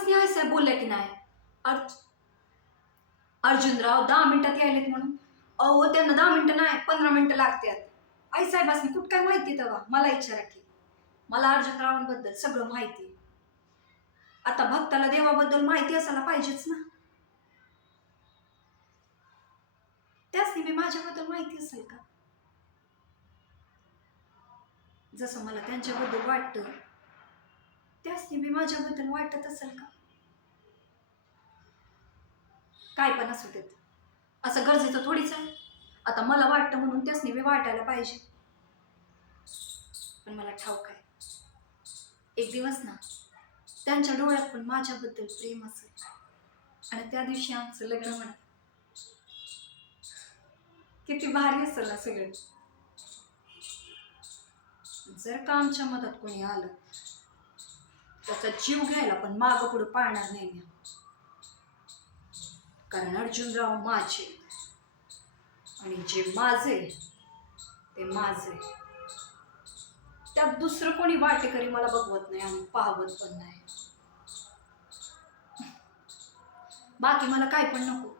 आईसाहेबांनी आईसाहेब बोलले की नाही अर्जुनराव 10 मिनिटात यायलेत म्हणून. अहो त्यांना 10 मिनिटं नाही 15 मिनिटं लागतात. आईसाहेबांनी कुठं काय माहिती तेव्हा मला विचारा की. मला अर्जुनरावांबद्दल सगळं माहिती. आता भक्ताला देवाबद्दल माहिती असायला पाहिजेच ना. त्यासनी मी माझ्याबद्दल माहिती असेल का? जसं मला त्यांच्याबद्दल वाटतं त्यासनी मी माझ्याबद्दल वाटत असेल का? काय पण असू देत, असं गरजेचं थोडीच आहे. आता मला वाटतं म्हणून त्यासनी मी वाटायला पाहिजे. पण मला ठाऊक आहे एक दिवस ना त्यांच्या डोळ्यात पण माझ्याबद्दल प्रेम असेल आणि त्या दिवशी आमचं लग्न म्हणा. किती भारी असेल ना सगळं. जर का आमच्या मदत कोणी आलं त्याचा जीव घ्यायला पण मागं पुढे पाळणार नाही मी. कारण अर्जुनराव माझे आणि जे माझे ते माझे. त्यात दुसरं कोणी वाटेकरी मला बघवत नाही आणि पाहवत पण नाही. बाकी मला काय पण नको.